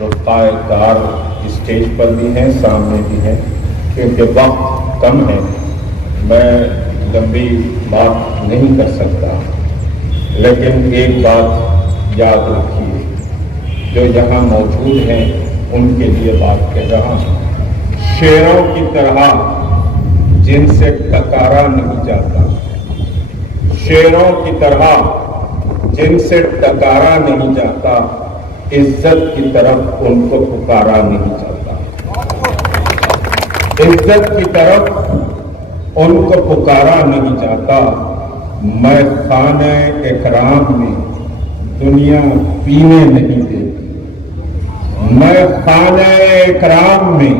رفقائے کار stage پر بھی ہیں، سامنے بھی ہیں، کیونکہ وقت کم ہے، میں لمبی بات نہیں کر سکتا، لیکن ایک بات یاد رکھیے، جو یہاں موجود ہیں ان کے لیے بات کہہ رہا ہوں۔ شیروں کی طرح جن سے ٹکارا نہیں جاتا، شیروں کی طرح جن سے ٹکارا نہیں جاتا، عزت کی طرف ان کو پکارا نہیں جاتا، عزت کی طرف ان کو پکارا نہیں جاتا۔ میں خانہ اکرام میں دنیا پینے نہیں دیتی، میں خانہ اکرام میں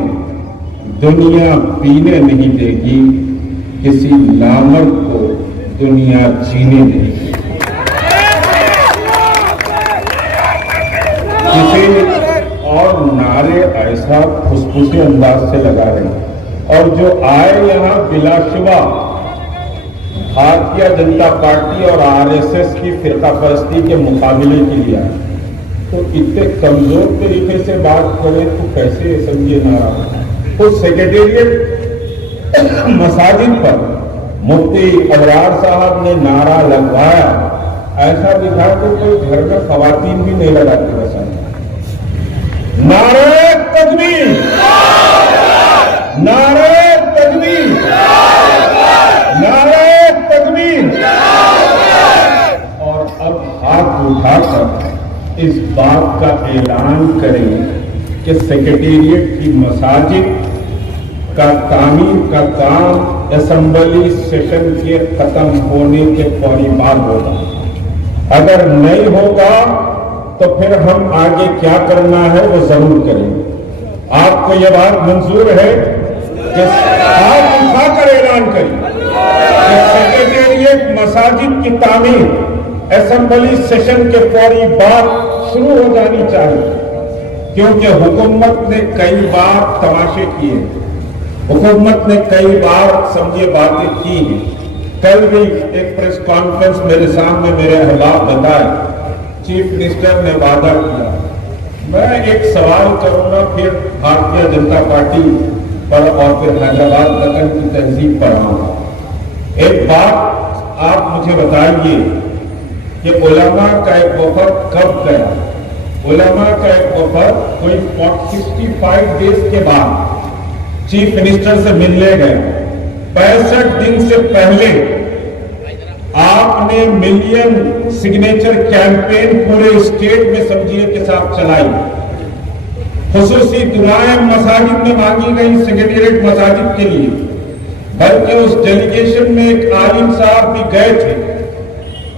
دنیا پینے نہیں دے گی، کسی نامرد کو دنیا جینے نہیں دے گی۔ کسی اور نعرے ایسا خصوصی انداز سے لگا رہے ہیں، اور جو آئے یہاں بلا شبہ بھارتیہ جنتا پارٹی اور RSS کی فرقہ پرستی کے مقابلے کے لیے آئے، تو اتنے کمزور طریقے سے بات کریں تو کیسے سمجھے نعرہ؟ اس سیکریٹریٹ مساجد پر مفتی ابرار صاحب نے نعرہ لگوایا، ایسا دکھا کہ کوئی گھر میں خواتین بھی نہیں لگاتی ویسا۔ نعرہ تکبیر، نعرہ تکبیر، نعرہ تکبیر۔ اور اب ہاتھ اٹھا کر اس بات کا اعلان کریں کہ سیکریٹریٹ کی مساجد کا تعمیر کا کام اسمبلی سیشن کے ختم ہونے کے فوری بعد ہوگا۔ اگر نہیں ہوگا تو پھر ہم آگے کیا کرنا ہے وہ ضرور کریں گے۔ آپ کو یہ بات منظور ہے کہ ہاتھ اٹھا کر اعلان کریں کہ سیکریٹریٹ مساجد کی تعمیر اسمبلی سیشن کے فوری بعد شروع ہو جانی چاہیے، کیونکہ حکومت نے کئی بار تماشے کیے، حکومت نے کئی بار سمجھے باتیں کی ہیں۔ کل بھی ایک پریس کانفرنس میرے سامنے میرے احباب بتائے، چیف منسٹر نے وعدہ کیا۔ میں ایک سوال کروں گا، پھر بھارتیہ جنتا پارٹی پر اور پھر حیدرآباد دکن کی تہذیب پر آؤں گا۔ ایک بات آپ مجھے بتائیے کہ علماء کا ایک وفد کب گیا؟ علماء کا ایک وفد کوئی 65 ڈیز کے بعد چیف منسٹر سے ملنے گئے۔ 65 دن سے پہلے آپ نے ملین سگنیچر کیمپین پورے اسٹیٹ میں سمجھیے کے ساتھ چلائی، خصوصی دعائیں مساجد میں مانگی گئی سیکریٹریٹ مساجد کے لیے، بلکہ اس ڈیلیگیشن میں ایک عالم صاحب بھی گئے تھے۔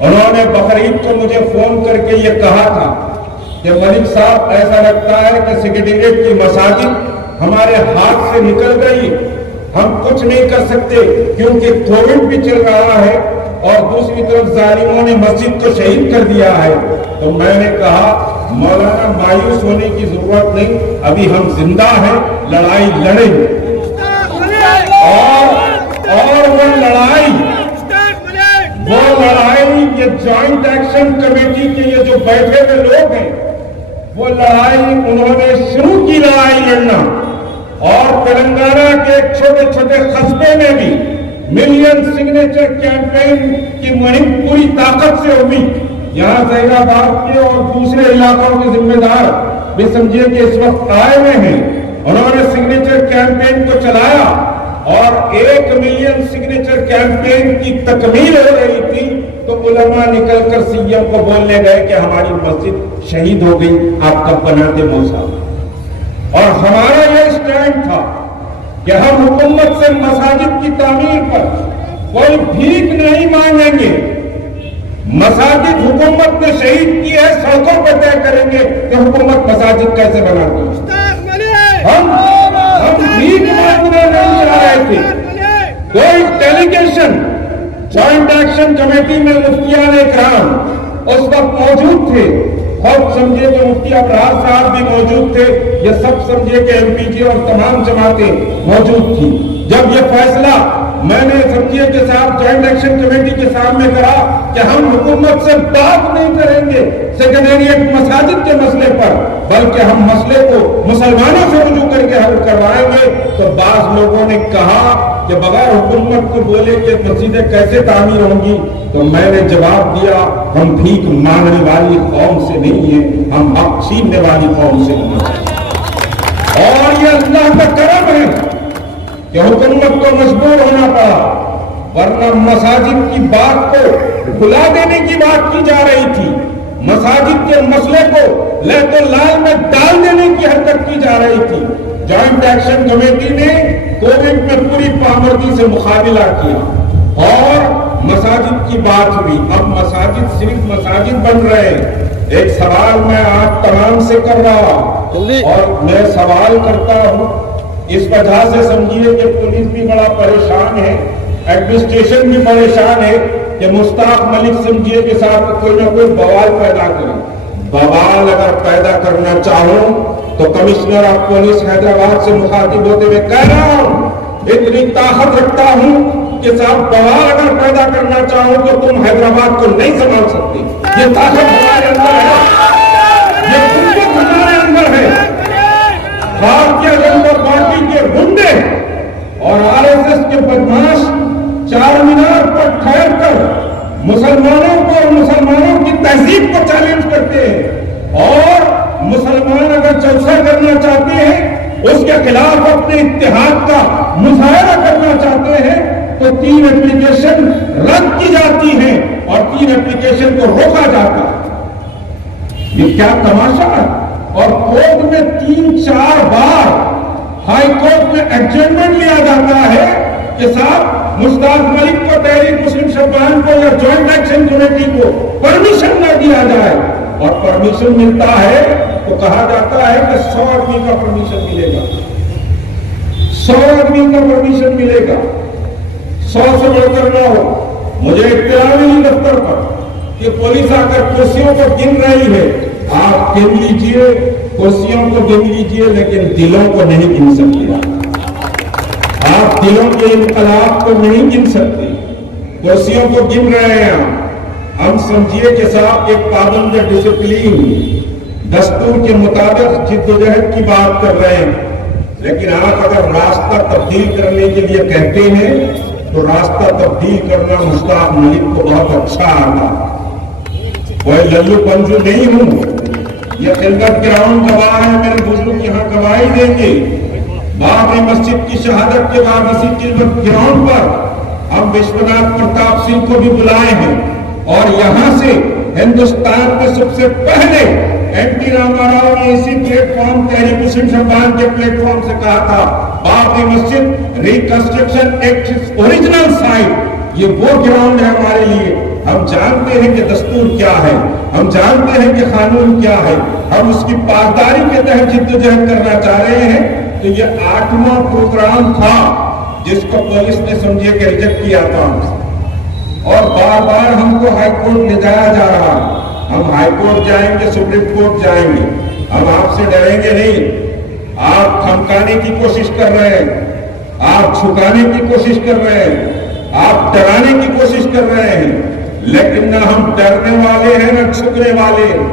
انہوں نے بقرعید کو مجھے فون کر کے یہ کہا تھا کہ ملک صاحب ایسا لگتا ہے کہ سیکریٹریٹ کی مساجد ہمارے ہاتھ سے نکل گئی، ہم کچھ نہیں کر سکتے کیونکہ کووڈ بھی چل رہا ہے اور دوسری طرف ظالموں نے مسجد کو شہید کر دیا ہے۔ تو میں نے کہا مولانا مایوس ہونے کی ضرورت نہیں، ابھی ہم زندہ ہیں، لڑائی لڑیں گے، اور وہ لڑائی یہ جوائنٹ ایکشن کمیٹی کے یہ جو بیٹھے ہوئے لوگ ہیں، وہ لڑائی انہوں نے شروع کی لڑائی لڑنا، اور تلنگانہ کے چھوٹے چھوٹے قصبے میں بھی ملین سگنیچر کیمپین کی مہم پوری طاقت سے ہوئی۔ یہاں زہر آباد کے اور دوسرے علاقوں کے ذمہ دار بھی سمجھیے کہ اس وقت آئے ہوئے ہیں، انہوں نے سگنیچر کیمپین کو چلایا، اور 1 ملین سگنیچر کیمپین کی تکمیل ہو رہی تھی تو علماء نکل کر CM کو بولنے گئے کہ ہماری مسجد شہید ہو گئی، آپ کب بناتے موسیٰ؟ اور ہمارا یہ سٹینڈ تھا کہ ہم حکومت سے مساجد کی تعمیر پر کوئی بھیک نہیں مانگیں گے۔ مساجد حکومت نے شہید کی ہے، سڑکوں پر طے کریں گے کہ حکومت مساجد کیسے بناتی ہے۔ ہم بھیک مانگنے نہیں جا رہے تھے۔ کوئی ڈیلیگیشن جوائنٹ ایکشن کمیٹی میں مفتیان اکرام اس وقت موجود تھے، خود سمجھے کہ مفتی ابرار صاحب بھی موجود تھے، یہ سب سمجھے کہ MPG اور تمام جماعتیں موجود تھی۔ جب یہ فیصلہ میں نے سمجھیے کہ صاحب جوائنٹ ایکشن کمیٹی کے سامنے کہا کہ ہم حکومت سے بات نہیں کریں گے سیکریٹریٹ مساجد کے مسئلے پر، بلکہ ہم مسئلے کو مسلمانوں سے رجوع کر کے حل کروائیں گے۔ تو بعض لوگوں نے کہا کہ بغیر حکومت کو بولے کہ مسجدیں کیسے تعمیر ہوں گی، تو میں نے جواب دیا ہم بھیک مانگنے والی قوم سے نہیں ہیں، ہم حق چھیننے والی قوم سے نہیں ہیں۔ اور یہ اللہ کا کرم ہے کہ حکومت کو مجبور ہونا پڑا، ورنہ مساجد کی بات کو بھلا دینے کی بات کی جا رہی تھی، مساجد کے مسئلے کو لہت و لال میں ڈال دینے کی حرکت کی جا رہی تھی۔ جوائنٹ ایکشن کمیٹی نے کووڈ میں پوری پامردی سے مقابلہ کیا اور مساجد کی بات ہوئی۔ اب مساجد صرف مساجد بن رہے ہیں۔ ایک سوال میں آپ تمام سے کر رہا ہوں اور میں سوال کرتا ہوں، اس وجہ سے سمجھیے کہ پولیس بھی بڑا پریشان ہے، ایڈمنسٹریشن بھی پریشان ہے کہ مشتاق ملک سمجھیے کے ساتھ کوئی نہ کوئی بوال پیدا کرے۔ بوال اگر پیدا کرنا چاہوں تو کمشنر آف پولیس حیدرآباد سے مخاطب ہوتے ہوئے کہہ رہا ہوں، اتنی طاقت رکھتا ہوں کہ صاحب بوال اگر پیدا کرنا چاہوں تو تم حیدرآباد کو نہیں سنبھال سکتے۔ یہ طاقت ہمارے اندر ہے، یہ قوت ہمارے اندر ہے۔ بھارتیہ جنتا پارٹی کے گنڈے اور آر ایس ایس کے بدماش چار مینار پر ٹھہر کر مسلمانوں کو اور مسلمانوں کی تہذیب کو چیلنج کرتے ہیں، اور مسلمان اگر جلسہ کرنا چاہتے ہیں، اس کے خلاف اپنے اتحاد کا مظاہرہ کرنا چاہتے ہیں، تو 3 اپلیکیشن رد کی جاتی ہیں اور 3 اپلیکیشن کو روکا جاتا ہے۔ یہ کیا تماشا ہے؟ اور کورٹ میں 3-4 بار ہائی کورٹ میں ایڈجرنمنٹ لیا جاتا ہے کہ صاحب مشتاق ملک کو، تحریک مسلم شبان کو یا جوائنٹ ایکشن کمیٹی کو پرمیشن نہ دیا جائے، اور پرمیشن ملتا ہے تو کہا جاتا ہے کہ 100 آدمی کا پرمیشن ملے گا، 100 آدمی کا پرمیشن ملے گا، 100 سے بڑھ کر نہ ہو۔ مجھے اطلاع ملی دفتر پر کہ پولیس آ کر کرسیوں کو گن رہی ہے۔ آپ گن لیجئے، کرسیوں کو گن لیجئے، لیکن دلوں کو نہیں گن سکتے۔ آپ دلوں کے انقلاب کو نہیں گن سکتے، کرسیوں کو گن رہے ہیں۔ ہم سمجھیے کہ صاحب ایک پابند ڈسپلین دستور کے مطابق جدوجہد کی بات کر رہے ہیں، لیکن آپ اگر راستہ تبدیل کرنے کے لیے کہتے ہیں تو راستہ تبدیل کرنا مشتاق ملک کو بہت اچھا آتا۔ کوئی للو پنجو نہیں ہوں، یہ خلقت گراؤنڈ گواہ ہے، میرے بزرگ یہاں گواہی دیں گے۔ بابری مسجد کی شہادت کے بعد اسی خلقت گراؤنڈ پر ہم وشوناتھ پرتاپ سنگھ کو بھی بلائے ہیں، اور یہاں سے ہندوستان میں سب سے پہلے این ٹی راما راؤ نے اسی پلیٹ فارم تحریک مسلم شبان کے پلیٹ فارم سے کہا تھا بابری مسجد ریکنسٹرکشن ایکٹ اوریجنل سائٹ، یہ وہ گراؤنڈ ہے ہمارے لیے۔ ہم جانتے ہیں کہ دستور کیا ہے، ہم جانتے ہیں کہ قانون کیا ہے، ہم اس کی پاسداری کے تحت جدوجہد کرنا چاہ رہے ہیں۔ تو یہ 8واں پروگرام تھا جس کو پولیس نے سمجھے کہ ریجیکٹ کیا تھا، اور بار بار ہم کو ہائی کورٹ لے جایا جا رہا۔ ہم ہائی کورٹ جائیں گے، سپریم کورٹ جائیں گے، ہم آپ سے ڈریں گے نہیں۔ آپ تھمکانے کی کوشش کر رہے ہیں، آپ جھکانے کی کوشش کر رہے ہیں، آپ ڈرانے کی کوشش کر رہے ہیں، لیکن نہ ہم ڈرنے والے ہیں نہ جھکنے والے ہیں،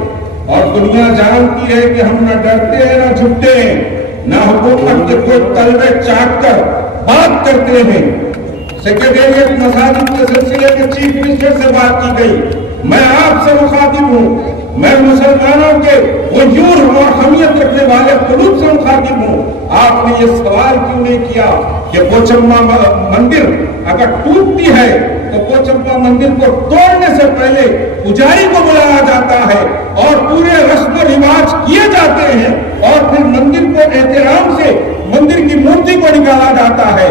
اور دنیا جانتی ہے کہ ہم نہ ڈرتے ہیں نہ جھکتے ہیں، نہ حکومت کے کوئی تلوے چاٹ کر بات کرتے ہیں۔ سیکریٹریٹ مساجد کے سلسلے کے چیف منسٹر سے بات کی گئی، میں آپ سے مخاطب ہوں، میں مسلمانوں کے غیور اور حمیت رکھنے والے قلوب سے مخاطب ہوں۔ آپ نے یہ سوال کیوں نہیں کیا کہ پوچمپا مندر اگر ٹوٹتی ہے تو پوچمپا مندر کو توڑنے سے پہلے پجاری کو بلایا جاتا ہے اور پورے رسم و رواج کیے جاتے ہیں، اور پھر مندر کو احترام سے مندر کی مورتی کو نکالا جاتا ہے،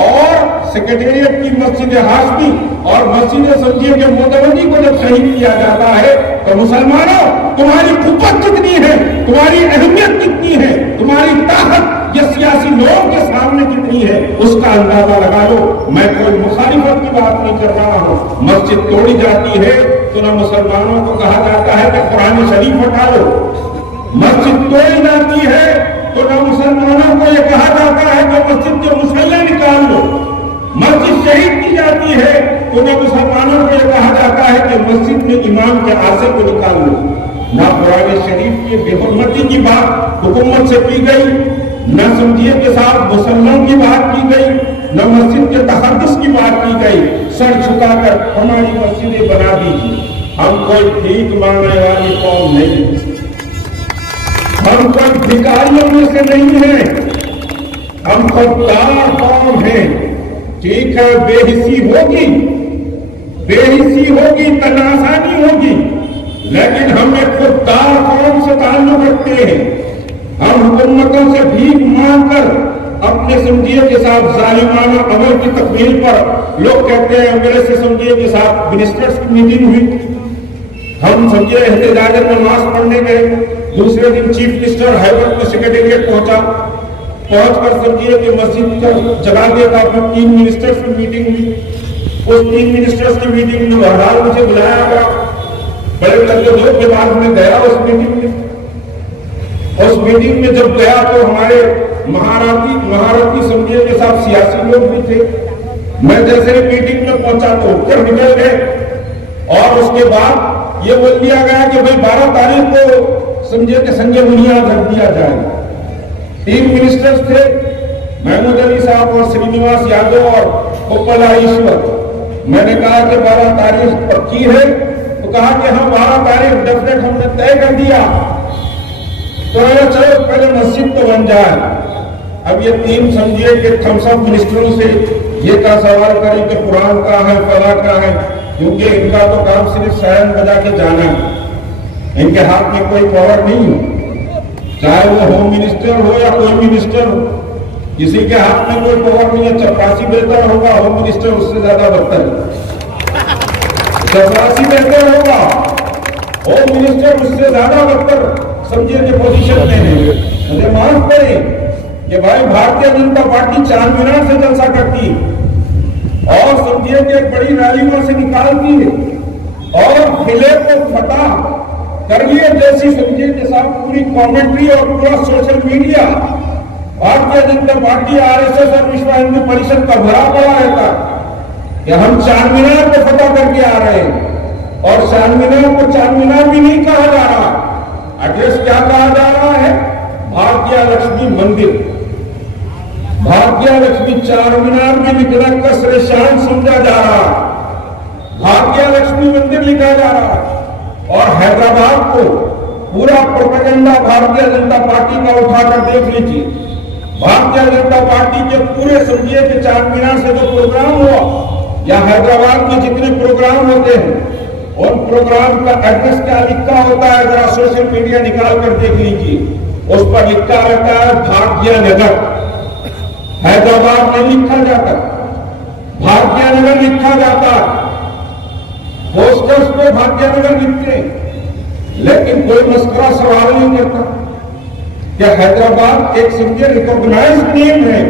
اور سیکریٹریٹ کی مسجد ہاشمی اور مسجد سمجھیے کے موتوندی کو جب شہید کیا جاتا ہے تو مسلمانوں تمہاری قوت کتنی ہے، تمہاری اہمیت کتنی ہے، تمہاری طاقت یہ سیاسی لوگوں کے سامنے کتنی ہے، اس کا اندازہ لگا لو۔ میں کوئی مخالفت کی بات نہیں کر رہا ہوں۔ مسجد توڑی جاتی ہے تو نہ مسلمانوں کو کہا جاتا ہے کہ قرآن شریف ہٹا لو، مسجد توڑی جاتی ہے تو نہ مسلمانوں کو یہ کہا جاتا ہے کہ مسجد کے مسلح نکال لو، مسجد میں مسلمانوں کو یہ کہا جاتا ہے کہ مسجد میں امام کے آسے کو نکال لو، نہ قرآن شریف کی بے حرمتی کی بات حکومت سے کی گئی، نہ سمجھیے کے ساتھ مسلمانوں کی بات کی گئی، نہ مسجد کے تحفظ کی بات کی گئی۔ سر جھکا کر ہماری مسجدیں بنا دیجیے۔ ہم کوئی بھیک مانگنے والی قوم نہیں، ہم کوئی بھکاریوں میں سے نہیں ہیں، ہم خوددار قوم ہیں۔ ٹھیک ہے، بے حسی ہوگی، تنازعانی ہوگی، لیکن ہم ایک خوددار قوم سے تعلق رکھتے ہیں۔ ہم حکومتوں سے بھیک مانگ کر اپنے سمجھیے کے ساتھ ظالمانہ عمل کی تکمیل پر، لوگ کہتے ہیں میرے سے سمجھیے کے ساتھ منسٹرز کی میٹنگ ہوئی، ہم سمجھے احتجاج میں نماز پڑھنے گئے، دوسرے دن چیف منسٹر ہائیکورٹ میں سیکریٹریٹ پہنچ کر سمجھیے کہ مسجد کا جگہ دے کر اپنے 3 منسٹرز کی میٹنگ ہوئی۔ اس 3 منسٹرز کی میٹنگ میں بہرحال مجھے بلایا گیا، بڑے لڑکے دو کے بعد میں گیا اس میٹنگ میں جب گیا تو ہمارے مہارتی سمجھیے کے ساتھ سیاسی لوگ بھی تھے۔ میں جیسے ہی میٹنگ میں پہنچا تو اٹھ نکل گئے، اور اس کے بعد یہ بول دیا گیا کہ بھائی 12 تاریخ کو سمجھے کہ سنگ بنیاد رکھ دیا جائے۔ 3 منسٹرز تھے، محمود علی صاحب اور سرینیواس یادو اور کوپلا ایشور۔ میں نے کہا کہ 12 تاریخ پکی ہے، تو کہا کہ ہاں 12 تاریخ ڈیفینیٹ ہم نے طے کر دیا۔ تو چلو پہلے مسجد تو بن جائے۔ اب یہ 3 سمجھیے کہ تھمس اپ منسٹروں سے یہ کا سوال کریں کہ قرآن کا ہے، فلاں کا ہے، کیونکہ ان کا تو کام صرف سائن بجا کے جانا ہے، ان کے ہاتھ میں کوئی پاور نہیں ہے، چاہے وہ ہوم منسٹر ہو یا کوئی منسٹر ہو، کسی کے ہاتھ میں کوئی پاور نہیں ہے۔ چپراسی بہتر ہوگا، ہوم منسٹر اس سے زیادہ بدتر ہے۔ چپراسی بہتر ہوگا، ہوم منسٹر اس سے زیادہ بدتر سمجھے کہ پوزیشن میں ہے۔ مجھے معاف کریں کہ بھائی بھارتیہ جنتا پارٹی چار مینار سے جلسہ کرتی ہے اور سمجھیے کہ ایک بڑی ریلی وہاں سے نکالتی ہے اور قلعے کو فتح کریے جیسی سمجھیے کے ساتھ پوری کامنٹری اور پورا social media Bharatiya Janata party RSS اور وشو ہندو پریشد کا بھرا پڑا رہتا کہ ہم چار مینار کو فتح کر کے آ رہے ہیں، اور چار مینار کو چار مینار بھی نہیں کہا جا رہا، ایڈریس کیا کہا جا رہا ہے؟ بھاگیہ لکشمی مندر۔ بھاگیہ لکشمی چار مینار میں لکھنا کسر شان سمجھا جا رہا، بھاگیہ لکشمی مندر لکھا جا رہا، اور حیدرآباد کو پورا پروپیگنڈا بھارتیہ جنتا پارٹی کا اٹھا کر دیکھ لیجیے۔ بھارتیہ جنتا پارٹی کے پورے سمجھیے کہ چار مینار سے جو پروگرام ہوا یا حیدرآباد میں جتنے پروگرام ہوتے ہیں، ان پروگرام کا ایڈریس کیا لکھا ہوتا ہے؟ ذرا سوشل میڈیا نکال کر دیکھ لیجیے، اس پر لکھا رہتا ہے بھاگیہ نگر۔ حیدرآباد نہیں لکھا جاتا، بھاگیہ نگر لکھا جاتا۔ پوسٹرز پہ بھاگیہ نگر لکھتے ہیں، لیکن کوئی مسکرا سوال نہیں کرتا کہ حیدرآباد ایک سمجھے ریکوگنائز نیم ہے،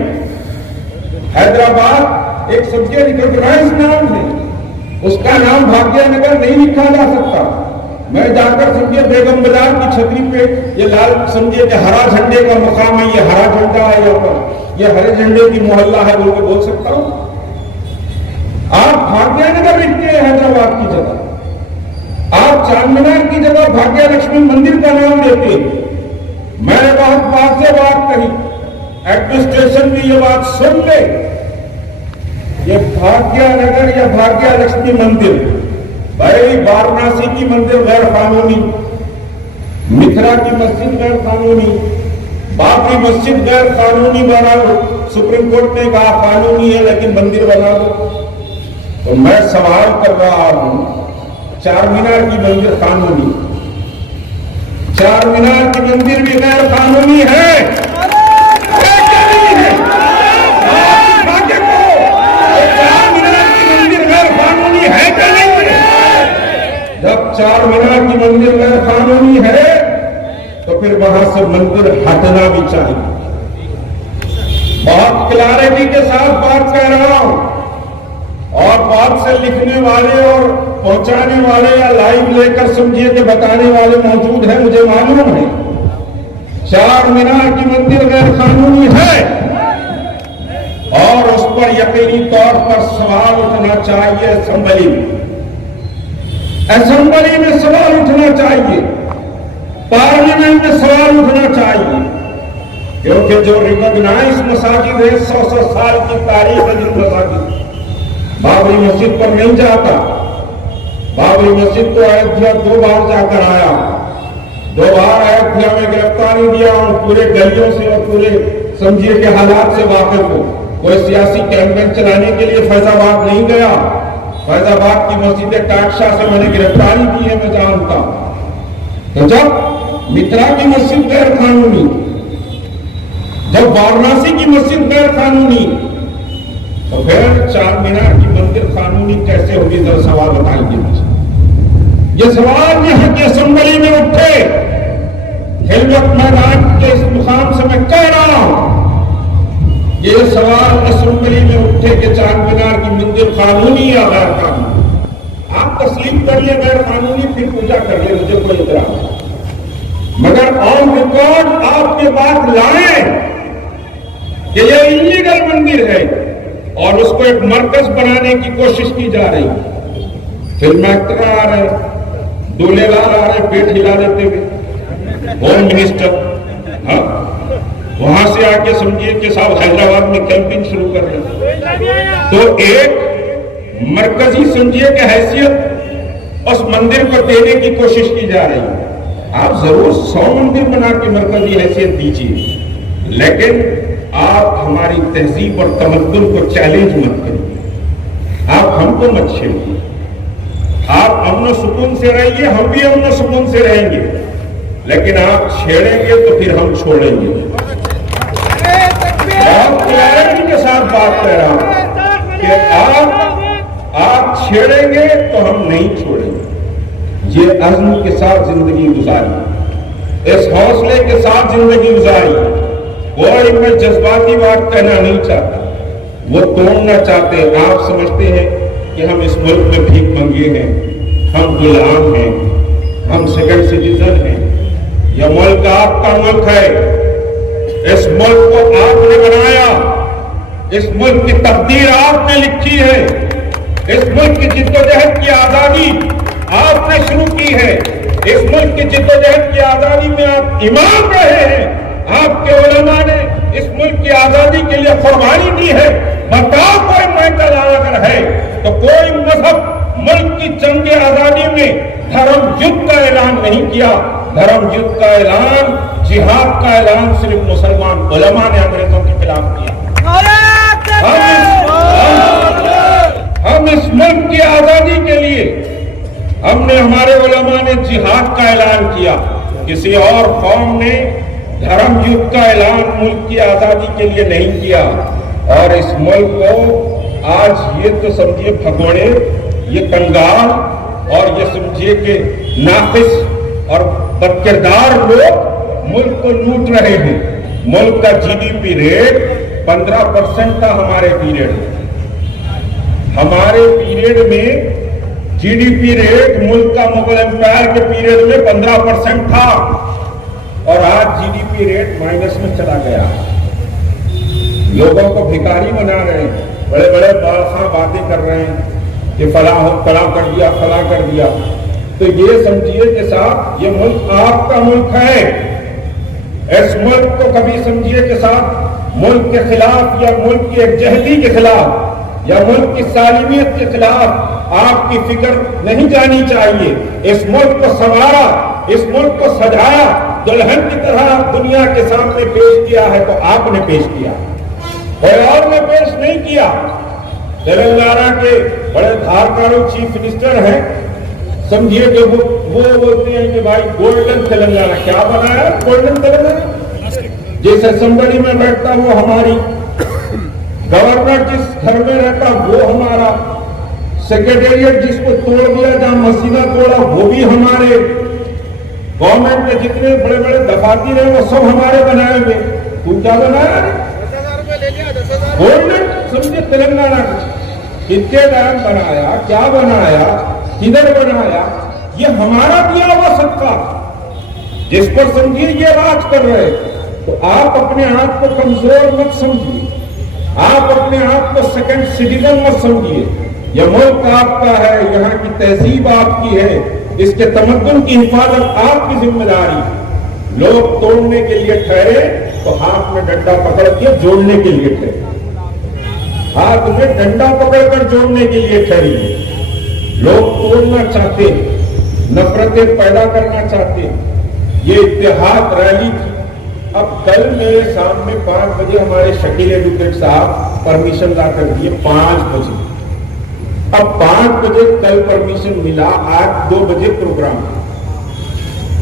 حیدرآباد ایک سمجھے ریکوگنائز نام ہے، اس کا نام بھاگیہ نگر نہیں لکھا جا سکتا۔ میں جا کر سمجھے بیگم بازار کی چھتری پہ یہ لال سمجھے کہ ہرا جھنڈے کا مقام ہے، یہ ہرا جھنڈا ہے، یہاں پر یہ ہرے جھنڈے کی محلہ ہے بول کے بول سکتا ہوں؟ آپ بھاگیہ نگر لکھتے ہیں حیدرآباد کی جگہ، آپ چار مینار کی جگہ بھاگیہ لکشمی مندر کا نام دیتے ہیں۔ میں نے بہت واضح بات کہی، ایڈمنسٹریشن بھی یہ بات سن لے، یہ بھاگیہ نگر یا بھاگیہ لکشمی مندر، بھائی وارانسی کی مندر غیر قانونی، متھرا کی مسجد غیر قانونی، بابری مسجد غیر قانونی بنا دو، سپریم کورٹ نے کہا قانونی ہے لیکن مندر بنا دو۔ تو میں سوال کر رہا ہوں، چار مینار کی مندر قانونی، چار مینار کی مندر بھی غیر قانونی ہے، جب چار مینار کی مندر غیر قانونی ہے تو پھر وہاں سے مندر ہٹنا بھی چاہیے۔ بہت کلیئرٹی کے ساتھ بات کہہ رہا ہوں، اور بات سے لکھنے والے اور پہنچانے والے یا لائیو لے کر سمجھیے کہ بتانے والے موجود ہیں، مجھے معلوم ہے چار مینار کی مندر غیر قانونی ہے، اور اس پر یقینی طور پر سوال اٹھنا چاہیے اسمبلی میں سوال اٹھنا چاہیے، پارلیمنٹ میں سوال اٹھنا چاہیے، کیونکہ جو ریکگنائز مساجد ہے 100 سال کی تاریخ ہے جن مساجد، بابری مسجد پر نہیں جاتا۔ بابری مسجد تو ایودھیا 2 بار جا کر آیا، 2 بار ایودھیا میں گرفتاری دیا اور پورے گلیوں سے اور پورے سمجھیے کے حالات سے واقف ہو۔ کوئی سیاسی کیمپین چلانے کے لیے فیض آباد نہیں گیا۔ فیض آباد کی مسجد ٹاکشاہ سے میں نے گرفتاری کی ہے، میں جانتا ہوں۔ تو جب متھرا کی مسجد غیر قانونی، جب وارانسی کی مسجد غیر قانونی، تو پھر چار مینار کی مندر قانونی کیسے ہوگی؟ ذرا سوال بتائیے مجھے۔ یہ سوال یہاں کی اسمبلی میں اٹھے، ہلوت میدان کے اس مقام سے میں کہہ رہا ہوں، یہ سوال اسمبلی میں اٹھے کہ چار مینار کی مندر قانونی یا غیر قانونی؟ آپ تسلیم کر لیں غیر قانونی، پھر پوجا کر لیں، مجھے کوئی اعتراض نہیں، مگر آن ریکارڈ آپ کے بات لائیں کہ یہ انلیگل مندر ہے اور اس کو ایک مرکز بنانے کی کوشش کی جا رہی ہے۔ فلم ایکٹر آ رہے، دولے لال آ رہے پیٹ ہلا دیتے ہوئے، ہوم منسٹر، ہاں وہاں سے آ کے سمجھیے کہ صاحب حیدرآباد میں کیمپنگ شروع کر رہے، تو ایک مرکزی سمجھیے کہ حیثیت اس مندر کو دینے کی کوشش کی جا رہی ہے۔ آپ ضرور 100 مندر بنا کے مرکزی حیثیت دیجیے، لیکن آپ ہماری تہذیب اور تمدن کو چیلنج مت کریے، آپ ہم کو مت چھیڑیے۔ آپ امن و سکون سے رہیے، ہم بھی امن و سکون سے رہیں گے، لیکن آپ چھیڑیں گے تو پھر ہم چھوڑیں گے۔ بہت کلیئرٹی کے ساتھ بات کہہ رہا ہوں کہ آپ چھیڑیں گے تو ہم نہیں چھوڑیں گے۔ یہ عزم کے ساتھ زندگی گزاری، اس حوصلے کے ساتھ زندگی گزاری۔ کوئی میں جذباتی بات کہنا نہیں چاہتا، وہ توڑنا چاہتے۔ آپ سمجھتے ہیں کہ ہم اس ملک میں بھیک منگے ہیں، ہم غلام ہیں، ہم سیکنڈ سٹیزن ہیں۔ یہ ملک آپ کا ملک ہے، اس ملک کو آپ نے بنایا، اس ملک کی تقدیر آپ نے لکھی ہے، اس ملک کی جدوجہد کی آزادی آپ نے شروع کی ہے، اس ملک کی جدوجہد کی آزادی میں آپ امام رہے ہیں، آپ کے علماء نے اس ملک کی آزادی کے لیے قربانی دی ہے۔ بتاؤ کوئی میٹر اگر ہے تو کوئی مذہب ملک کی جنگ آزادی میں دھرم یدھ کا اعلان نہیں کیا۔ دھرم یدھ کا اعلان، جہاد کا اعلان صرف مسلمان علماء نے انگریزوں کے خلاف کیا۔ ہم اس ملک کی آزادی کے لیے ہمارے علماء نے جہاد کا اعلان کیا۔ کسی اور قوم نے دھرم یدھ کا اعلان ملک کی آزادی کے لیے نہیں کیا۔ اور اس ملک کو آج یہ تو سمجھیے بھگوڑے، یہ کنگال اور یہ سمجھیے کہ ناقص اور بدکردار لوگ ملک کو لوٹ رہے ہیں۔ ملک کا GDP ریٹ 15% تھا ہمارے پیریڈ میں۔ ہمارے پیریڈ میں GDP ریٹ ملک کا مغل امپائر کے پیریڈ میں 15% تھا، اور آج GDP ریٹ مائنس میں چلا گیا۔ لوگوں کو بھکاری بنا رہے ہیں، بڑے بڑے بڑخاں باتیں کر رہے ہیں کہ فلاں کر دیا، فلاں کر دیا۔ تو یہ سمجھیے کہ صاحب یہ ملک آپ کا ملک ہے۔ اس ملک کو کبھی سمجھیے کہ صاحب ملک کے خلاف یا ملک کی یکجہتی کے خلاف یا ملک کی سالمیت کے خلاف آپ کی فکر نہیں جانی چاہیے۔ اس ملک کو سنوارا، اس ملک کو سجایا، دلہن کی طرح دنیا کے سامنے پیش کیا ہے تو آپ نے پیش کیا، کوئی اور نے پیش نہیں کیا۔ تلنگانہ کے بڑے دھارکارو چیف منسٹر ہیں، سمجھیے کہ وہ بولتے ہیں کہ بھائی گولڈن تلنگانہ کیا بنایا؟ گولڈن تلنگانہ جس اسمبلی میں بیٹھتا وہ ہماری، گورنر جس گھر میں رہتا وہ ہمارا، سیکریٹریٹ جس کو توڑ دیا جہاں مسینہ توڑا وہ بھی ہمارے، گورنمنٹ کے جتنے بڑے بڑے دفاتر ہیں وہ سب ہمارے بنائے ہوئے۔ تو کیا بنایا؟ گولڈن سمجھے تلنگانہ کتنے ڈیم بنایا، کیا بنایا، کدھر بنایا؟ یہ ہمارا دیا ہوا صدقہ جس پر سمجھیے یہ راج کر رہے۔ تو آپ اپنے آپ کو کمزور مت سمجھیے، آپ اپنے آپ کو سیکنڈ سٹیزن مت سمجھیے. یہ ملک آپ کا ہے, یہاں کی تہذیب آپ کی ہے, اس کے تمدن کی حفاظت آپ کی ذمہ داری. لوگ توڑنے کے لیے ٹھہرے تو ہاتھ میں ڈنڈا پکڑ کے جوڑنے کے لیے ٹھہرے, ہاتھ میں ڈنڈا پکڑ کر جوڑنے کے لیے ٹھہری. لوگ توڑنا چاہتے, نفرتیں پیدا کرنا چاہتے. یہ اتحاد ریلی تھی. اب کل میرے سامنے 5 بجے ہمارے شکیل ایڈوکیٹ صاحب پرمیشن لا کر دیے 5 بجے. اب 5 بجے کل پرمیشن ملا, آج 2 بجے پروگرام.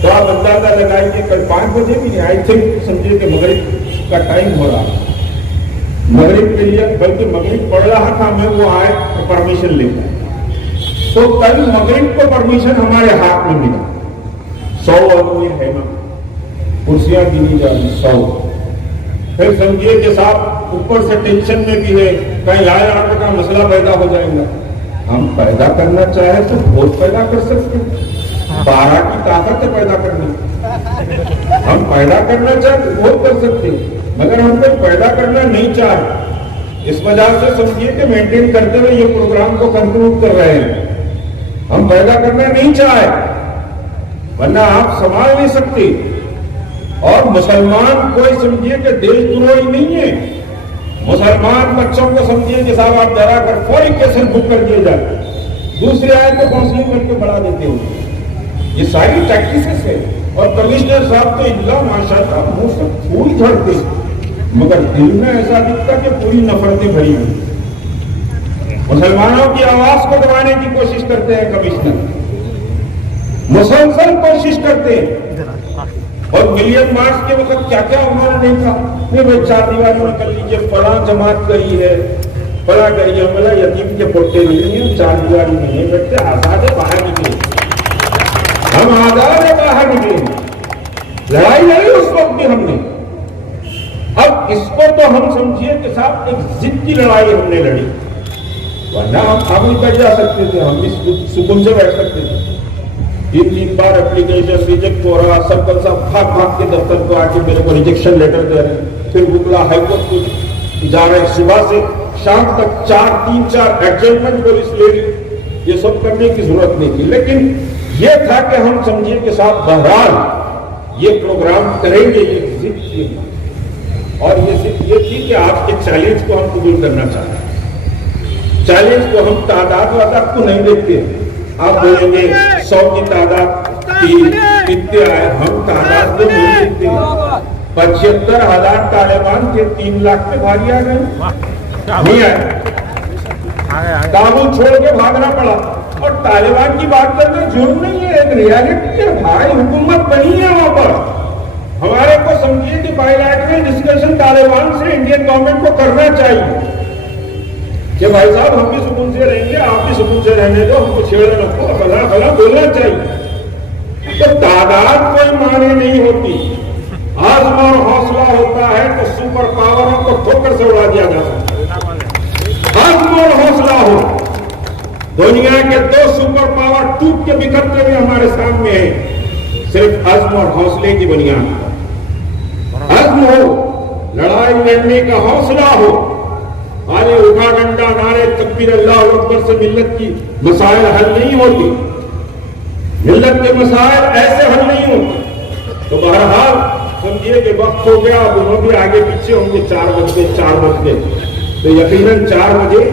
تو آپ اندازہ لگائیں کہ کل 5 بجے بھی آئی تھنک سمجھے کہ مغرب کا ٹائم ہو رہا, مغرب کے لیے, بلکہ مغرب پڑھ رہا تھا میں, وہ آئے پرمیشن لے کر. تو کل مغرب کو پرمیشن ہمارے ہاتھ میں ملا. 100 آدمی ہے نا, کرسیاں گنی جا رہی 100. پھر سمجھیے کہ صاحب اوپر سے ٹینشن میں بھی ہے, کہیں لائے آنے کا مسئلہ پیدا ہو جائے گا. ہم پیدا کرنا چاہیں تو ووٹ پیدا کر سکتے ہیں, 12 کی طاقت ہے پیدا کرنے. ہم پیدا کرنا چاہیں تو ووٹ کر سکتے ہیں, مگر ہم کوئی پیدا کرنا نہیں چاہتے. اس وجہ سے سمجھیے کہ مینٹین کرتے ہوئے یہ پروگرام کو کنکلوڈ کر رہے ہیں. ہم پیدا کرنا نہیں چاہے, ورنہ آپ سنبھال نہیں سکتے. اور مسلمان کوئی سمجھیے کہ دیش دروہی نہیں ہے. مسلمان بچوں کو سمجھیے کہ صاحب آپ ڈرا کر فوری کیسے بک کر دیے جاتے, دوسرے آئے تو کاؤنسلنگ کر کے بڑھا دیتے ہیں. یہ ساری پریکٹسز ہے. اور کمشنر صاحب تو اللہ ماشاءاللہ منہ سے پھول جھڑتے, مگر دل میں ایسا دکھتا کہ پوری نفرتیں بھری ہوئی. مسلمانوں کی آواز کو دبانے کی کوشش کرتے ہیں کمشنر, مسلسل کوشش کرتے ہیں. اور ملین مارچ کے وقت کیا کیا انہوں نے نہیں کہا, نہیں بھائی 4 دیواری میں کر لیجیے, فلاں جماعت کری ہے, فلاں کری ہے. ملا یتیم کے پوتے نہیں ہیں, 4 دیواری میں نہیں بیٹھتے, آزاد ہے باہر نکلے. ہم آزاد ہے باہر نکلے. لڑائی لڑی اس وقت بھی ہم نے. اب اس کو تو ہم سمجھیے کہ صاحب ایک ضد کی لڑائی ہم نے لڑی, ورنہ ہم نہیں بیٹھ جا سکتے تھے, ہم بھی سکون سے بیٹھ سکتے تھے. 3 بار اپلیکیشن ریجیکٹ ہو رہا, سرکل صاحب بھاگ کے دفتر کو آ کے میرے کو ریجیکشن لیٹر دے رہے ہیں. پھر بکلا ہائی کورٹ کو جا رہے, صبح سے شام تک 3-4 ایڈجسٹمنٹ پولیس لے لی. یہ سب کرنے کی ضرورت نہیں تھی, لیکن یہ تھا کہ ہم سمجھیے کہ صاحب بہرحال یہ پروگرام کریں گے. یہ ضد تھی, اور یہ ضد یہ تھی کہ آپ کے چیلنج کو ہم قبول کرنا چاہتے ہیں. چیلنج کو ہم تعداد وعداد کو نہیں دیکھتے. آپ بولیں گے 100 کی تعداد کتنے آئے, ہم تعداد کو نہیں دیکھتے. 75,000 طالبان کے 3 لاکھ پہ بھاری آ گئے, نہیں آئے. کابل چھوڑ کے بھاگنا پڑا. اور طالبان کی بات کرنا جرم نہیں ہے, ایک ریالٹی ہے بھائی. حکومت بنی ہے وہاں پر. ہمارے کو سمجھیے کہ بائی لیٹرل ڈسکشن طالبان سے انڈین گورنمنٹ کو کرنا چاہیے کہ بھائی صاحب ہم بھی سکون سے رہیں گے, آپ بھی سکون سے رہنے دو, ہم کو چھیڑے رکھو, بھلا بھلا بولنا چاہیے. تو تعداد کوئی معنی نہیں ہوتی. عزم اور حوصلہ ہوتا ہے تو سپر پاوروں کو ٹھوکر سے اڑا دیا جاتا ہے. عزم اور حوصلہ ہو. دنیا کے 2 سپر پاور ٹوٹ کے بکھرتے ہوئے ہمارے سامنے ہیں, صرف عزم اور حوصلے کی بنیاد پر. عزم ہو, لڑائی لڑنے کا حوصلہ ہو. آنے اٹھا ڈنڈا نعرے تکبیر اللہ اکبر سے ملت کی مسائل حل نہیں ہوتی. ملت کے مسائل ایسے حل نہیں ہوتے. تو بہرحال سمجھیے کہ وقت ہو گیا, اب انہوں بھی آگے پیچھے ہوں گے. 4 بج گئے تو یقیناً 4 بجے,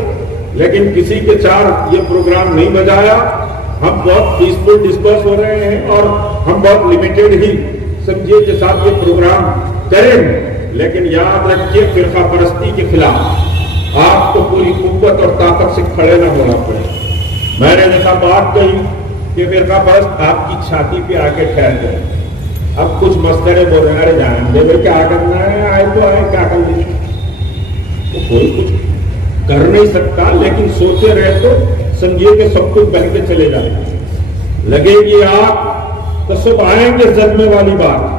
لیکن کسی کے 4 یہ پروگرام نہیں بجایا. ہم بہت پیسفل ڈسپرس ہو رہے ہیں اور ہم بہت لمیٹڈ ہی سمجھیے کہ صاحب یہ پروگرام کریں. لیکن یاد رکھیے فرقہ پرستی کے خلاف آپ کو پوری قوت اور طاقت سے کھڑے نہ ہونا پڑے. میں نے جیسا بات کہی کہ فرقہ پرست آپ کی چھاتی پہ آ کے ٹھہر گئے. اب کچھ مسئلے بول رہے ہیں جان دے بھائی کیا کرنا ہے, آئے تو آئے, کیا کر لیں. تو کوئی کچھ کر نہیں سکتا, لیکن سوچے رہے تو سمجھیے کہ سب کچھ بہہ کے چلے جائیں. لگے گی آگ تو سب آئیں گے, صدمے والی بات.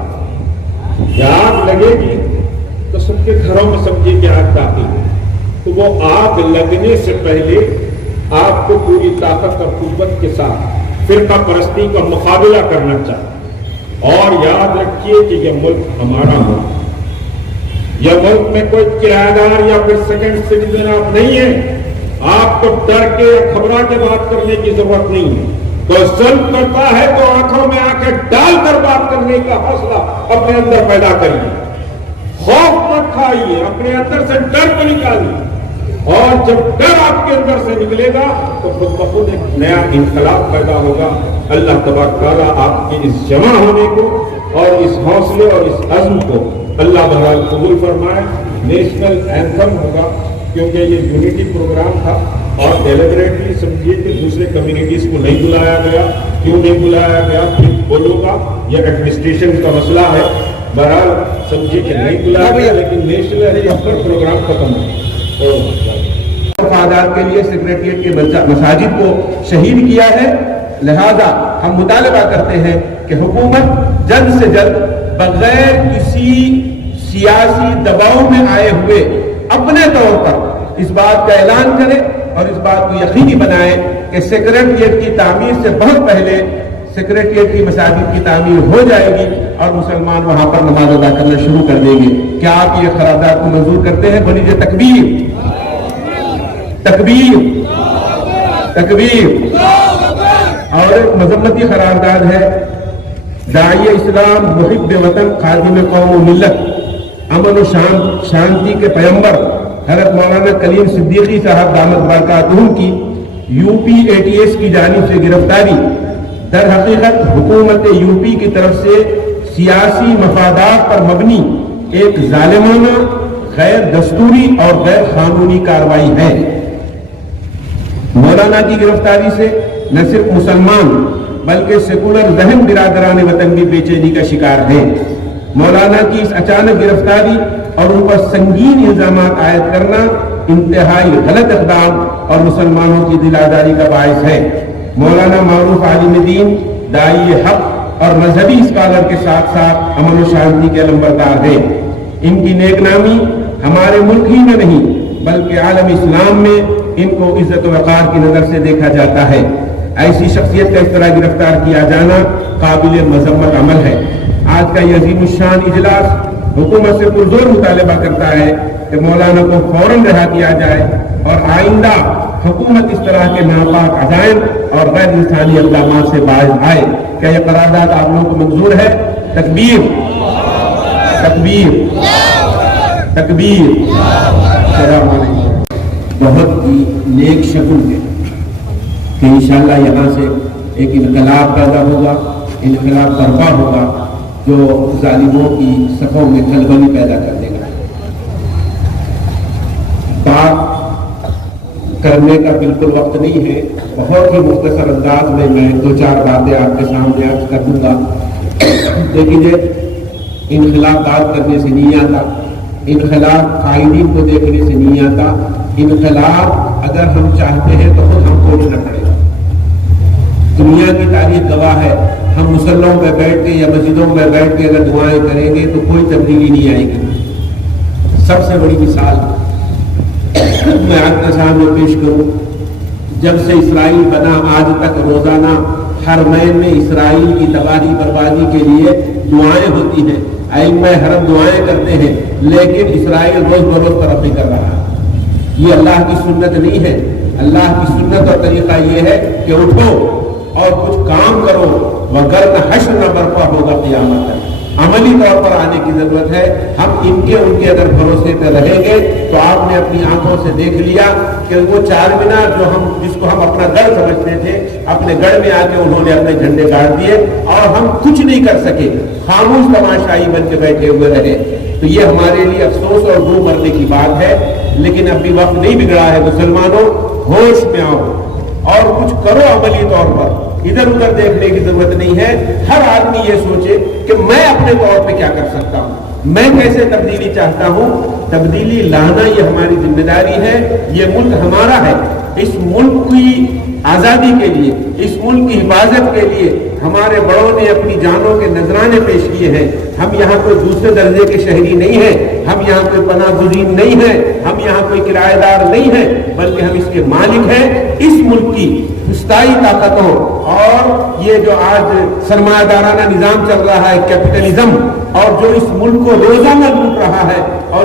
آگ لگے گی تو سب کے گھروں میں سمجھیے کہ آگ داخل ہے. تو وہ آگ لگنے سے پہلے آپ کو پوری طاقت اور قوت کے ساتھ فرقہ پرستی کا مقابلہ کرنا چاہیے. اور یاد رکھیے کہ یہ ملک ہمارا ملک, یہ ملک میں کوئی کرایہ دار یا پھر سیکنڈ سٹیزن آپ نہیں ہیں. آپ کو ڈر کے یا گھبرا کے بات کرنے کی ضرورت نہیں ہے. کوئی ظلم کرتا ہے تو آنکھوں میں آنکھیں ڈال کر بات کرنے کا حوصلہ اپنے اندر پیدا کریے. خوف مت کھائیے, اپنے اندر سے ڈر کو نکالیے, اور جب ڈر آپ کے اندر سے نکلے گا تو خود بخود ایک نیا انقلاب پیدا ہوگا. اللہ تبارک تعالیٰ آپ کے اس جمع ہونے کو اور اس حوصلے اور اس عزم کو اللہ بہرحال قبول فرمائے. نیشنل اینتھم ہوگا کیونکہ یہ یونٹی پروگرام تھا, اور ڈیلیبریٹلی سمجھیے کہ دوسرے کمیونٹیز کو نہیں بلایا گیا. کیوں نہیں بلایا گیا پھر بولوں گا, یہ ایڈمنسٹریشن کا مسئلہ ہے. بہرحال سمجھیے کہ نہیں بلایا گیا, لیکن نیشنل پروگرام ختم ہو. مفادات کے لیے سیکریٹریٹ کے مساجد کو شہید کیا ہے. لہذا ہم مطالبہ کرتے ہیں کہ حکومت جلد سے جلد بغیر کسی سیاسی دباؤ میں آئے ہوئے اپنے طور پر اس بات کا اعلان کرے اور اس بات کو یقینی بنائے کہ سیکریٹریٹ کی تعمیر سے بہت پہلے سیکریٹریٹ کی مساجد کی تعمیر ہو جائے گی اور مسلمان وہاں پر نماز ادا کرنا شروع کر دیں گے. کیا آپ یہ قرارداد کو منظور کرتے ہیں؟ بولیے تکبیر, تکبیر, تکبیر. اور ایک مذمتی قرارداد ہے. داعی اسلام, محب وطن, خادم قوم و ملت, امن و شانتی کے پیمبر حضرت مولانا کلیم صدیقی صاحب دامت برکاتہم کی یو پی ATS کی جانب سے گرفتاری در حقیقت حکومت یو پی کی طرف سے سیاسی مفادات پر مبنی ایک ظالمانہ, غیر دستوری اور غیر قانونی کارروائی ہے. مولانا کی گرفتاری سے نہ صرف مسلمان بلکہ سیکولر ذہن برادران وطن بھی بے چینی کا شکار ہیں. مولانا کی اس اچانک گرفتاری اور ان پر سنگین الزامات عائد کرنا انتہائی غلط اقدام اور مسلمانوں کی دل آزاری کا باعث ہے. مولانا معروف عالم دین, داعی حق اور مذہبی اسکالر کے ساتھ ساتھ امن و شانتی کے علمبردار ہیں. ان کی نیک نامی ہمارے ملک ہی میں نہیں بلکہ عالم اسلام میں ان کو عزت و وقار کی نظر سے دیکھا جاتا ہے. ایسی شخصیت کا اس طرح گرفتار کیا جانا قابل مذمت عمل ہے. آج کا یہ عظیم الشان اجلاس حکومت سے پرزور مطالبہ کرتا ہے کہ مولانا کو فوراً رہا کیا جائے اور آئندہ حکومت اس طرح کے ناپاک عزائم اور غیر انسانی اقدامات سے باز آئے. کیا یہ قرارداد آپ لوگوں کو منظور ہے؟ تکبیر, تکبیر, تکبیر. السلام علیکم. بہت ہی نیک شگن ہے کہ انشاءاللہ یہاں سے ایک انقلاب پیدا ہوگا, انقلاب برپا ہوگا جو ظالموں کی صفوں میں کھلبلی پیدا کر دے گا. بات کرنے کا بالکل وقت نہیں ہے, بہت ہی مختصر انداز میں 2-4 باتیں آپ کے سامنے عرض کر دوں گا. لیکن انقلاب بات کرنے سے نہیں آتا, انقلاب قائدین کو دیکھنے سے نہیں آتا. انقلاب اگر ہم چاہتے ہیں تو خود ہم کو اٹھنا پڑے گا. دنیا کی تاریخ گواہ ہے, ہم مسلوں میں بیٹھ کے یا مسجدوں میں بیٹھ کے اگر دعائیں کریں گے تو کوئی تبدیلی نہیں آئے گی. سب سے بڑی مثال میں آپ کے سامنے پیش کروں. جب سے اسرائیل بنا آج تک روزانہ حرمین میں اسرائیل کی تباہی بربادی کے لیے دعائیں ہوتی ہیں, ائمہ حرم دعائیں کرتے ہیں, لیکن اسرائیل روز بروز ترقی کر رہا ہے. یہ اللہ کی سنت نہیں ہے. اللہ کی سنت اور طریقہ یہ ہے کہ اٹھو اور کچھ کام کرو, وگرنہ حشر نہ برپا ہوگا قیامت تک. عملی طور پر آنے کی ضرورت ہے. ہم ان کے اگر بھروسے پہ رہیں گے تو آپ نے اپنی آنکھوں سے دیکھ لیا کہ وہ 4 مینار جس کو ہم اپنا گڑھ سمجھتے تھے, اپنے گڑھ میں آ کے انہوں نے اپنے جھنڈے گاڑ دیے اور ہم کچھ نہیں کر سکے, خاموش تماشائی بن کے بیٹھے ہوئے رہے. تو یہ ہمارے لیے افسوس اور رو مرنے کی بات ہے. لیکن اب بھی وقت نہیں بگڑا ہے. مسلمانوں ہوش میں آؤ اور کچھ کرو عملی طور پر. ادھر ادھر دیکھنے کی ضرورت نہیں ہے. ہر آدمی یہ سوچے کہ میں اپنے طور پہ کیا کر سکتا ہوں, میں کیسے تبدیلی چاہتا ہوں. تبدیلی لانا یہ ہماری ذمہ داری ہے. یہ ملک ہمارا ہے. اس ملک کی آزادی کے لیے, اس ملک کی حفاظت کے لیے ہمارے بڑوں نے اپنی جانوں کے نذرانے پیش کیے ہیں. ہم یہاں کوئی دوسرے درجے کے شہری نہیں ہیں, ہم یہاں کوئی پناہ گزین نہیں ہیں, ہم یہاں کوئی کرایہ دار نہیں ہیں, بلکہ ہم اس کے مالک ہیں. اس ملک کی فسطائی طاقتوں اور یہ جو آج سرمایہ دارانہ نظام چل رہا ہے, کیپٹلزم, اور جو اس ملک کو روزانہ لوٹ رہا ہے اور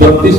32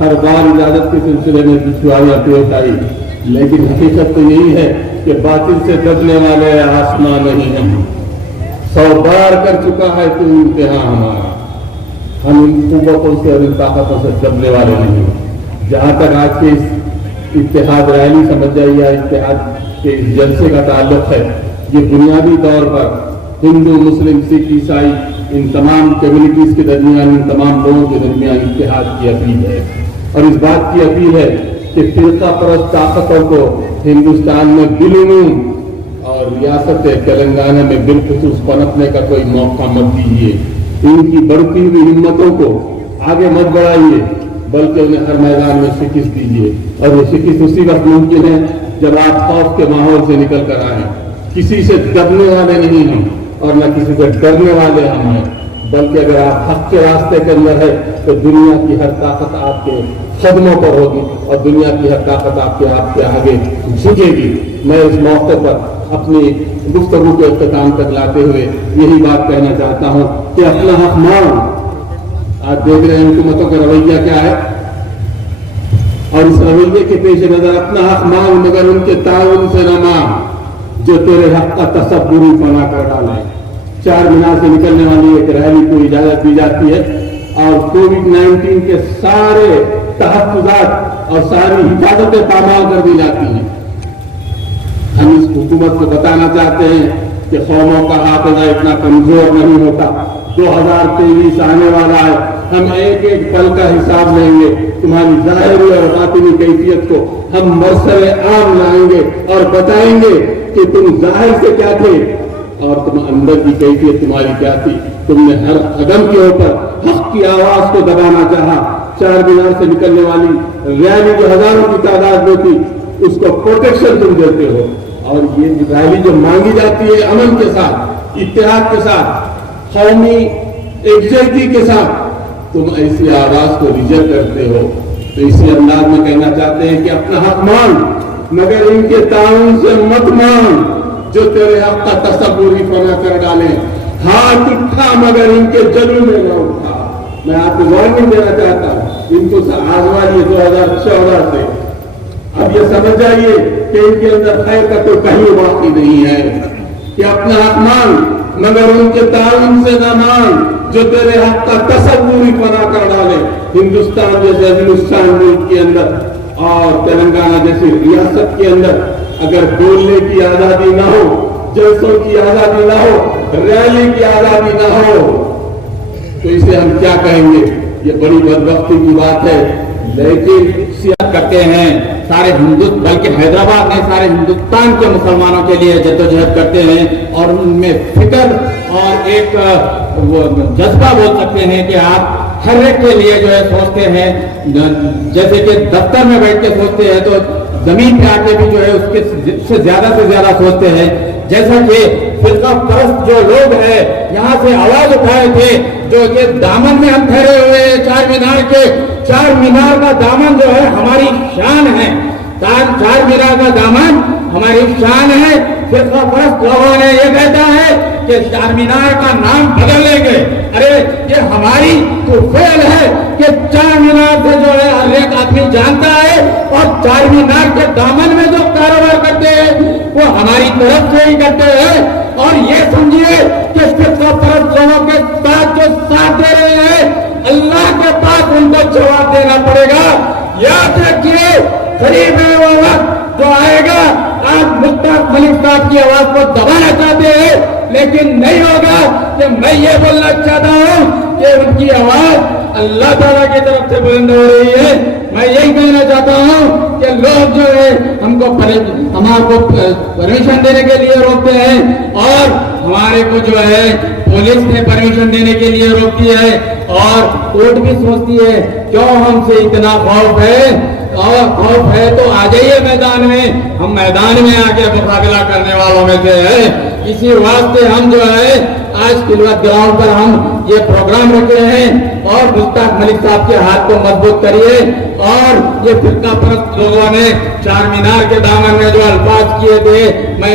ہر بار اجازت کے سلسلے میں دشواریاں پیش آئی، لیکن حقیقت تو یہی ہے کہ باطل سے دبنے والے آسمان نہیں ہیں. 100 بار کر چکا ہے تو امتحان ہمارا. ہم ان قوتوں سے اور ان طاقتوں سے دبنے والے نہیں ہیں. جہاں تک آج کے اس اتحاد ریلی سمجھ جائیے یا اتحاد کے اس جلسے کا تعلق ہے، یہ بنیادی طور پر ہندو، مسلم، سکھ، عیسائی، ان تمام کمیونٹیز کے درمیان، ان تمام لوگوں کے درمیان اتحاد کی اپیل ہے. اور اس بات کی اپیل ہے کہ فرقہ پرست طاقتوں کو ہندوستان میں بالعموم اور ریاست تلنگانہ میں بالخصوص پنپنے کا کوئی موقع مت دیجیے. ان کی بڑھتی ہوئی ہمتوں کو آگے مت بڑھائیے، بلکہ انہیں ہر میدان میں شکست دیجیے. اور یہ شکست اسی وقت ممکن ہے جب آپ خوف کے ماحول سے نکل کر آئیں. کسی سے دبنے والے نہیں ہیں اور نہ کسی سے ڈرنے والے ہم ہیں، بلکہ اگر آپ حق کے راستے کے اندر ہے تو دنیا کی ہر طاقت آپ کے قدموں پر ہوگی اور دنیا کی ہر طاقت آپ کے آگے جھکے گی. میں اس موقع پر اپنی گفتگو کے اختتام تک لاتے ہوئے یہی بات کہنا چاہتا ہوں کہ اپنا حق مانگ. آپ دیکھ رہے ہیں حکومتوں کا رویہ کیا ہے، اور اس رویے کے پیش نظر اپنا حق مانگ مگر ان کے تعاون سے نہ مانگ جو تیرے حق کا تصوری فنا کر ڈالے. 4 مینار سے نکلنے والی ایک ریلی کو اجازت دی جاتی ہے اور کووڈ-19 کے سارے تحفظات اور ساری حفاظتیں پامال کر دی جاتی ہیں. ہم اس حکومت کو بتانا چاہتے ہیں کہ قوموں کا حافظہ اتنا کمزور نہیں ہوتا. 2023 آنے والا ہے، ہم ایک ایک پل کا حساب لیں گے. تمہاری ظاہری اور باطنی کیفیت کو ہم مرسل عام لائیں گے اور بتائیں گے کہ تم ظاہر سے کیا تھے اور تم اندر کی کیفیت تمہاری کیا تھی. تم نے ہر قدم کے اوپر حق کی آواز کو دبانا چاہا. 4 مینار سے نکلنے والی ریلی جو ہزاروں کی تعداد میں تھی، اس کو پروٹیکشن تم دیتے ہو. اور یہ ریلی جو مانگی جاتی ہے امن کے ساتھ، اتحاد کے ساتھ، قومی یکجہتی کے ساتھ، تم ایسی آواز کو ریجیکٹ کرتے ہو. تو اسی انداز میں کہنا چاہتے ہیں کہ اپنا حق مانگ مگر ان کے تعاون سے مت مانگ جو تیرے حق کا تصوری فنا کر ڈالیں. ہاتھ اٹھا مگر ان کے جلو میں نہ اٹھا. میں آپ کو وارننگ دینا چاہتا ہوں، ان کو آزمائیے 2014 سے. اب یہ سمجھ جائیے کہ ان کے اندر خیر کا کوئی پہلو باقی نہیں ہے. کہ اپنا حق مانگ مگر ان کے تعاون سے نہ مانگ جو تیرے حق کا تصوری فنا کر ڈالے. ہندوستان جیسے ہندوستان ملک کے اندر اور تلنگانہ جیسی ریاست کے اندر اگر بولنے کی آزادی نہ ہو، جلسوں کی آزادی نہ ہو، ریلی کی آزادی نہ ہو، تو اسے ہم کیا کہیں گے؟ یہ بڑی بدبختی کی بات ہے. لیکن سیاست کرتے ہیں سارے بلکہ حیدرآباد میں سارے ہندوستان کے مسلمانوں کے لیے جدوجہد کرتے ہیں اور ان میں فکر اور ایک جذبہ بول سکتے ہیں کہ آپ ہر ایک کے لیے جو ہے سوچتے ہیں، جیسے کہ دفتر میں بیٹھ کے سوچتے ہیں تو زمین پہ آ کے بھی جو ہے اس کے سے زیادہ سوچتے ہیں. جیسا کہ فرقہ پرست جو لوگ ہیں یہاں سے آواز اٹھائے تھے، جو یہ دامن میں ہم ٹھہرے ہوئے ہیں 4 مینار کے، 4 مینار کا دامن جو ہے ہماری شان ہے. 4 مینار کا دامن ہماری شان ہے. فرقہ پرست لوگوں نے یہ کہتا ہے کہ 4 مینار کا نام بدل لیں گے. ارے یہ ہماری تو فعل ہے کہ 4 مینار سے جو ہے ہر ایک آدمی جانتا ہے اور 4 مینار کے دامن میں جو کاروبار کرتے ہیں وہ ہماری طرف سے ہی کرتے ہیں. اور یہ سمجھیے کہ فرقہ پرست لوگوں کے ساتھ جو ساتھ دے رہے ہیں اللہ کے پاس ان کو جواب دینا پڑے گا. یاد رکھیے قریب ہے وہ وقت جو آئے گا. آج مشتاق ملک صاحب کی آواز کو دبانا چاہتے ہیں لیکن نہیں ہوگا. کہ میں یہ بولنا چاہتا ہوں کہ ان کی آواز اللہ تعالیٰ کی طرف سے بلند ہو رہی ہے. میں یہی کہنا چاہتا ہوں کہ لوگ جو ہے ہمارے کو پرمیشن دینے کے لیے روکتے ہیں اور ہمارے کو جو ہے پولیس نے پرمیشن دینے کے لیے روکتی ہے اور کورٹ بھی سوچتی ہے کیوں ہم سے اتنا خوف ہے. اور خوف ہے تو آ جائیے میدان میں، ہم میدان میں آ کے مقابلہ کرنے والوں میں سے ہیں. اسی واسطے ہم جو ہے آج تلوت گراؤنڈ پر ہم یہ پروگرام رکھے ہیں اور مشتاق ملک صاحب کے ہاتھ کو مضبوط کریے. اور یہ فرقہ پرست لوگوں نے 4 مینار کے دامن میں جو الفاظ کیے تھے، میں